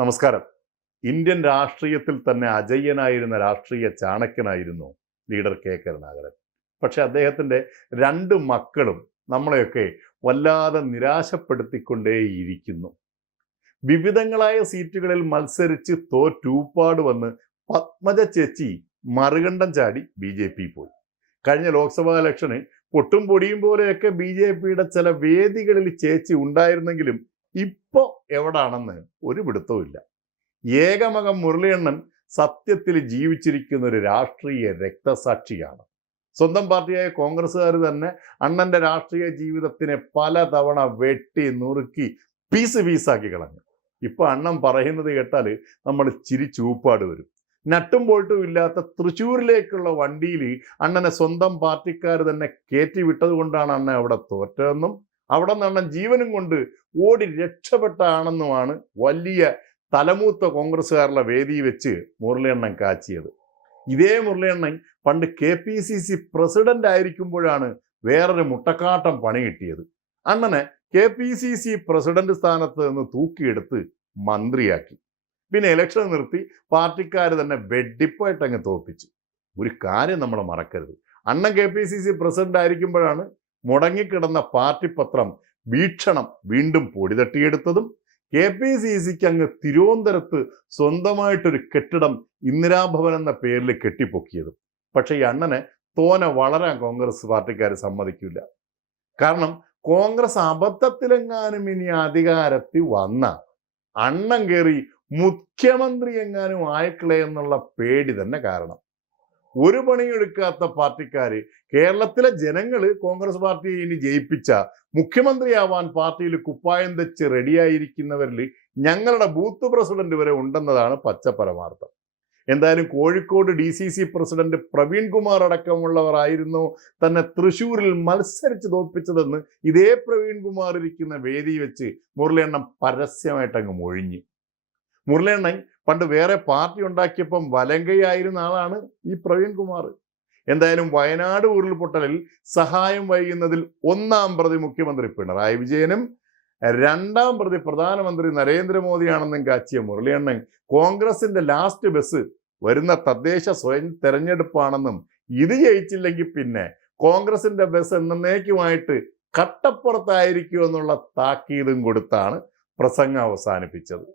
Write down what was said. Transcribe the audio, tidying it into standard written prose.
നമസ്കാരം. ഇന്ത്യൻ രാഷ്ട്രീയത്തിൽ തന്നെ അജയ്യനായിരുന്ന രാഷ്ട്രീയ ചാണക്യനായിരുന്നു ലീഡർ കെ കരുണാകരൻ. പക്ഷെ അദ്ദേഹത്തിൻ്റെ രണ്ട് മക്കളും നമ്മളെയൊക്കെ വല്ലാതെ നിരാശപ്പെടുത്തിക്കൊണ്ടേയിരിക്കുന്നു. വിവിധങ്ങളായ സീറ്റുകളിൽ മത്സരിച്ച് തോറ്റൂപ്പാട് വന്ന് പത്മജ ചേച്ചി മറുകണ്ഠം ചാടി BJP പോയി. കഴിഞ്ഞ ലോക്സഭാ ഇലക്ഷന് പൊട്ടും പൊടിയും പോലെയൊക്കെ BJPയുടെ ചില വേദികളിൽ ചേച്ചി ഉണ്ടായിരുന്നെങ്കിലും ഇപ്പോൾ എവിടാണെന്ന് ഒരു പിടുത്തവുമില്ല. ഏകമകൻ മുരളിയണ്ണൻ സത്യത്തിൽ ജീവിച്ചിരിക്കുന്ന ഒരു രാഷ്ട്രീയ രക്തസാക്ഷിയാണ്. സ്വന്തം പാർട്ടിയായ കോൺഗ്രസ്സുകാർ തന്നെ അണ്ണൻ്റെ രാഷ്ട്രീയ ജീവിതത്തിനെ പലതവണ വെട്ടി നുറുക്കി പീസാക്കി കളഞ്ഞു. ഇപ്പൊ അണ്ണൻ പറയുന്നത് കേട്ടാൽ നമ്മൾ ചിരിച്ചൂപ്പാട് വരും. നട്ടും ബോൾട്ടും ഇല്ലാത്ത തൃശ്ശൂരിലേക്കുള്ള വണ്ടിയിൽ അണ്ണനെ സ്വന്തം പാർട്ടിക്കാർ തന്നെ കയറ്റി വിട്ടത് കൊണ്ടാണ് അണ്ണൻ അവിടെ തോറ്റതെന്നും അവിടെ നിന്ന് അണ്ണൻ ജീവനും കൊണ്ട് ഓടി രക്ഷപ്പെട്ടാണെന്നുമാണ് വലിയ തലമൂത്ത കോൺഗ്രസ്സുകാരുടെ വേദി വെച്ച് മുരളിയണ്ണൻ കാച്ചിയത്. ഇതേ മുരളിയണ്ണൻ പണ്ട് KPCC പ്രസിഡന്റ് ആയിരിക്കുമ്പോഴാണ് വേറൊരു മുട്ടക്കാട്ടം പണി കിട്ടിയത്. അണ്ണനെ KPCC പ്രസിഡന്റ് സ്ഥാനത്ത് നിന്ന് തൂക്കിയെടുത്ത് മന്ത്രിയാക്കി. പിന്നെ ഇലക്ഷൻ നിർത്തി പാർട്ടിക്കാർ തന്നെ വെടിപ്പായിട്ട് അങ്ങ് തോൽപ്പിച്ചു. ഒരു കാര്യം നമ്മൾ മറക്കരുത്, അണ്ണൻ KPCC പ്രസിഡന്റ് ആയിരിക്കുമ്പോഴാണ് മുടങ്ങിക്കിടന്ന പാർട്ടി പത്രം വീക്ഷണം വീണ്ടും പൊടി തട്ടിയെടുത്തതും KPCCക്ക് അങ്ങ് തിരുവനന്തപുരത്ത് സ്വന്തമായിട്ടൊരു കെട്ടിടം ഇന്ദിരാഭവൻ എന്ന പേരിൽ കെട്ടിപ്പൊക്കിയതും. പക്ഷെ ഈ അണ്ണനെ തോനെ വളരാൻ കോൺഗ്രസ് പാർട്ടിക്കാർ സമ്മതിക്കില്ല. കാരണം കോൺഗ്രസ് അബദ്ധത്തിലെങ്ങാനും ഇനി അധികാരത്തിൽ വന്ന അണ്ണൻ കയറി മുഖ്യമന്ത്രി എങ്ങാനും ആയിക്കളെ എന്നുള്ള പേടി തന്നെ കാരണം. ഒരു പണിയെടുക്കാത്ത പാർട്ടിക്കാര്, കേരളത്തിലെ ജനങ്ങൾ കോൺഗ്രസ് പാർട്ടിയെ ഇനി ജയിപ്പിച്ച മുഖ്യമന്ത്രിയാവാൻ പാർട്ടിയിൽ കുപ്പായം തെച്ച് റെഡിയായിരിക്കുന്നവരിൽ ഞങ്ങളുടെ ബൂത്ത് പ്രസിഡന്റ് വരെ ഉണ്ടെന്നതാണ് പച്ചപരമാർത്ഥം. എന്തായാലും കോഴിക്കോട് DCC പ്രസിഡന്റ് പ്രവീൺ കുമാർ അടക്കമുള്ളവരായിരുന്നു തന്നെ തൃശ്ശൂരിൽ മത്സരിച്ച് തോൽപ്പിച്ചതെന്ന് ഇതേ പ്രവീൺ കുമാർ ഇരിക്കുന്ന വേദി വെച്ച് മുരളിയണ്ണൻ പരസ്യമായിട്ടങ്ങ് മൊഴിഞ്ഞു. മുരളിയണ്ണൻ പണ്ട് വേറെ പാർട്ടി ഉണ്ടാക്കിയപ്പം വലങ്കയായിരുന്ന ആളാണ് ഈ പ്രവീൺ കുമാർ. എന്തായാലും വയനാട് ഉരുൾപൊട്ടലിൽ സഹായം വൈകുന്നതിൽ ഒന്നാം പ്രതി മുഖ്യമന്ത്രി പിണറായി വിജയനും രണ്ടാം പ്രതി പ്രധാനമന്ത്രി നരേന്ദ്രമോദിയാണെന്നും കാച്ചിയ മുരളിയണ്ണൻ കോൺഗ്രസിന്റെ ലാസ്റ്റ് ബസ് വരുന്ന തദ്ദേശ സ്വയം തെരഞ്ഞെടുപ്പാണെന്നും ഇത് ജയിച്ചില്ലെങ്കിൽ പിന്നെ കോൺഗ്രസിന്റെ ബസ് എന്നേക്കുമായിട്ട് കട്ടപ്പുറത്തായിരിക്കുമെന്നുള്ള താക്കീതും കൊടുത്താണ് പ്രസംഗം അവസാനിപ്പിച്ചത്.